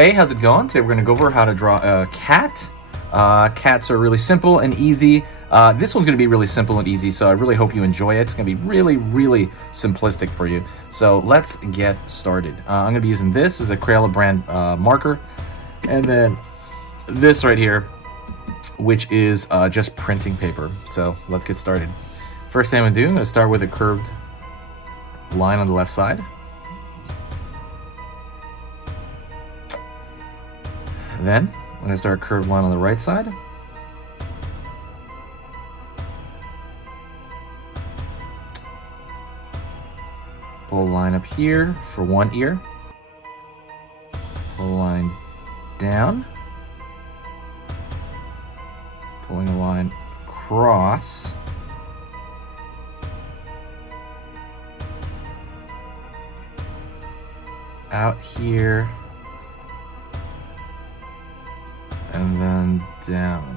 Hey, how's it going? Today we're going to go over how to draw a cat. Cats are really simple and easy. This one's going to be really simple and easy, so I really hope you enjoy it. It's going to be really, really simplistic for you. So let's get started. I'm going to be using this as a Crayola brand marker, and then this right here, which is just printing paper. So let's get started. First thing I'm going to do, I'm going to start with a curved line on the left side. Then I'm going to start a curved line on the right side. Pull a line up here for one ear. Pull a line down. Pulling a line across. Out here. And then down.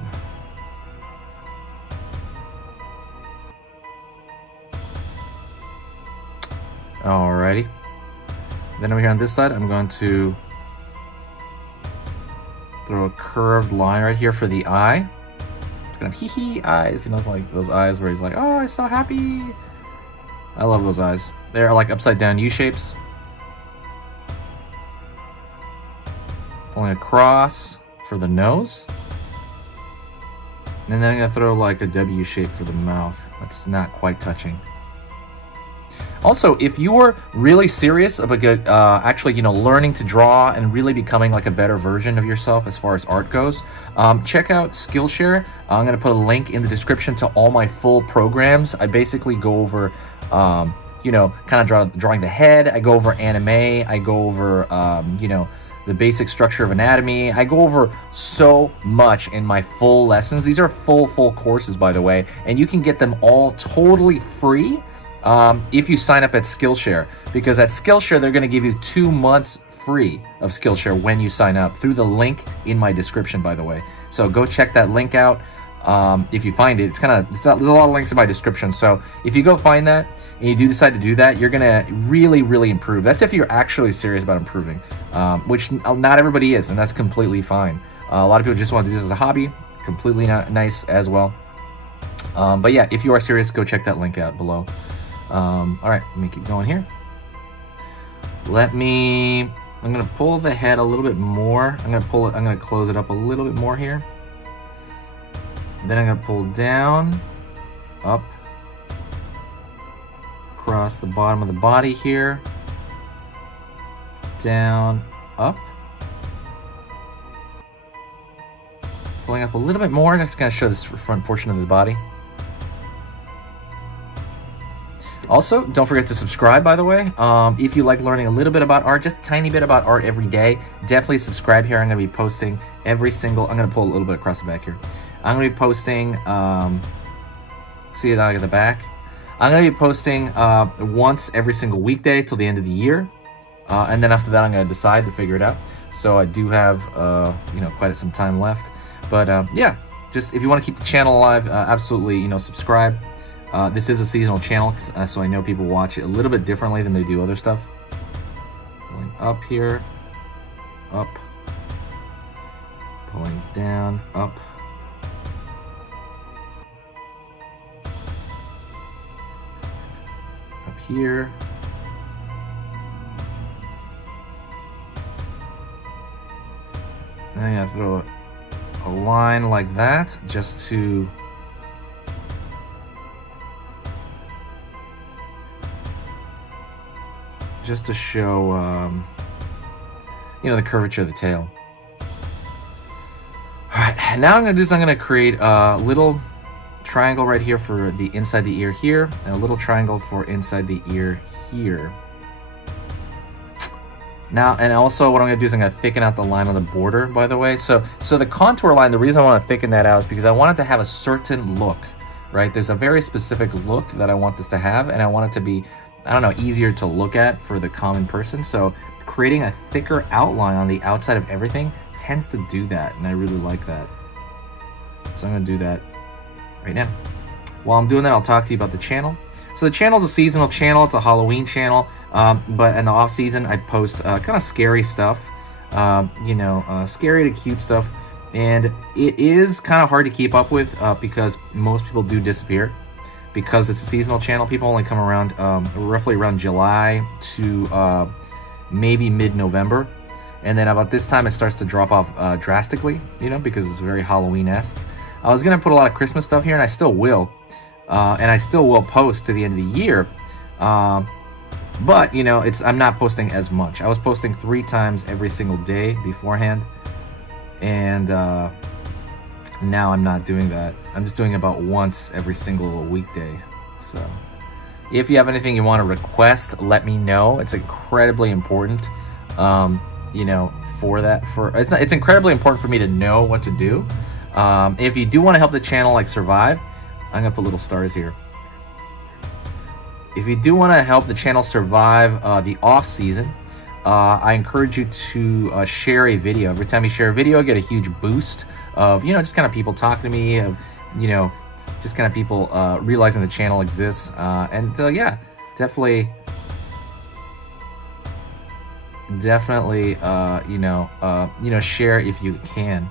Alrighty. Then over here on this side, I'm going to throw a curved line right here for the eye. It's gonna have hee-hee eyes. You know, it's like those eyes where he's like, oh, I'm so happy. I love those eyes. They're like upside down U shapes. Pulling across for the nose. And then I'm gonna throw like a W shape for the mouth. That's not quite touching. Also, if you're really serious about actually, you know, learning to draw and really becoming like a better version of yourself as far as art goes, check out Skillshare. I'm gonna put a link in the description to all my full programs. I basically go over, you know, kind of drawing the head. I go over anime. I go over, you know, the basic structure of anatomy. I go over so much in my full lessons. These are full courses, by the way, and you can get them all totally free if you sign up at Skillshare, because at Skillshare, they're gonna give you 2 months free of Skillshare when you sign up through the link in my description, by the way. So go check that link out. If you find it, there's a lot of links in my description. So if you go find that and you do decide to do that, you're gonna really improve. That's if you're actually serious about improving, which not everybody is, and that's completely fine. A lot of people just want to do this as a hobby, completely nice as well. But yeah, if you are serious, go check that link out below. All right, let me keep going here. I'm gonna pull the head a little bit more. I'm gonna close it up a little bit more here. Then I'm gonna pull down, up, across the bottom of the body here, down, up. Pulling up a little bit more, that's gonna show this front portion of the body. Also, don't forget to subscribe, by the way. If you like learning a little bit about art, just a tiny bit about art every day, definitely subscribe here. I'm going to be posting I'm going to pull a little bit across the back here. I'm going to be posting, see it out at the back. I'm going to be posting once every single weekday till the end of the year. And then after that, I'm going to decide to figure it out. So I do have, you know, quite some time left. But yeah, just if you want to keep the channel alive, absolutely, you know, subscribe. This is a seasonal channel, so I know people watch it a little bit differently than they do other stuff. Pulling up here, up, pulling down, up. Up here. Then I'm gonna throw a line like that just to show, you know, the curvature of the tail. All right, now I'm gonna create a little triangle right here for the inside the ear here, and a little triangle for inside the ear here. Now, and also what I'm gonna do is I'm gonna thicken out the line on the border, by the way. So the contour line, the reason I wanna thicken that out is because I want it to have a certain look, right? There's a very specific look that I want this to have, and I want it to be, I don't know, easier to look at for the common person. So creating a thicker outline on the outside of everything tends to do that, and I really like that. So I'm gonna do that right now. While I'm doing that, I'll talk to you about the channel. So the channel is a seasonal channel. It's a Halloween channel, but in the off season, I post kind of scary stuff. you know, scary to cute stuff. And it is kind of hard to keep up with because most people do disappear. Because it's a seasonal channel, people only come around roughly around July to maybe mid-November. And then about this time, it starts to drop off drastically, you know, because it's very Halloween-esque. I was going to put a lot of Christmas stuff here, and I still will. And I still will post to the end of the year. But, you know, I'm not posting as much. I was posting 3 times every single day beforehand. And now I'm not doing that. I'm just doing about once every single weekday. So if you have anything you want to request, let me know. It's incredibly important, you know, it's incredibly important for me to know what to do. If you do want to help the channel like survive, I'm gonna put little stars here. If you do want to help the channel survive the off season, I encourage you to share a video. Every time you share a video, I get a huge boost of, you know, just kind of people talking to me, of, you know, just kind of people realizing the channel exists. And yeah, definitely, you know, share if you can.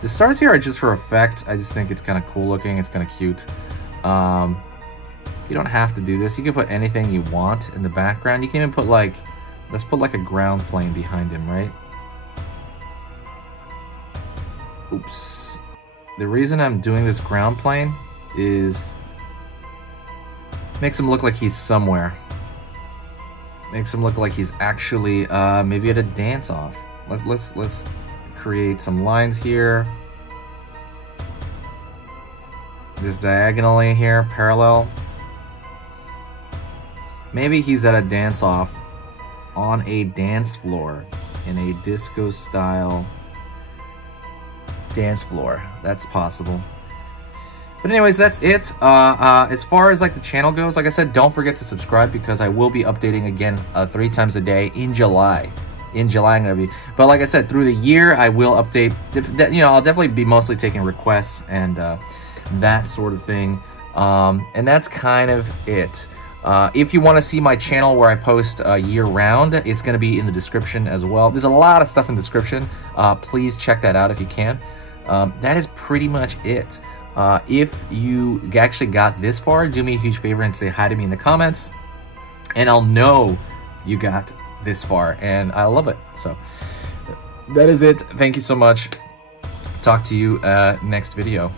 The stars here are just for effect. I just think it's kind of cool looking. It's kind of cute. You don't have to do this. You can put anything you want in the background. You can even put like, let's put like a ground plane behind him, right? Oops. The reason I'm doing this ground plane is makes him look like he's somewhere. Makes him look like he's actually maybe at a dance off. Let's create some lines here. Just diagonally here, parallel. Maybe he's at a dance off on a dance floor in a disco style dance floor. That's possible. But anyways, that's it. As far as like the channel goes, like I said, don't forget to subscribe because I will be updating again 3 times a day in July. In July, I'm gonna be. But like I said, through the year, I will update. You know, I'll definitely be mostly taking requests and that sort of thing. And that's kind of it. If you want to see my channel where I post year-round, it's going to be in the description as well. There's a lot of stuff in the description. Please check that out if you can. That is pretty much it. If you actually got this far, do me a huge favor and say hi to me in the comments. And I'll know you got this far. And I love it. So that is it. Thank you so much. Talk to you next video.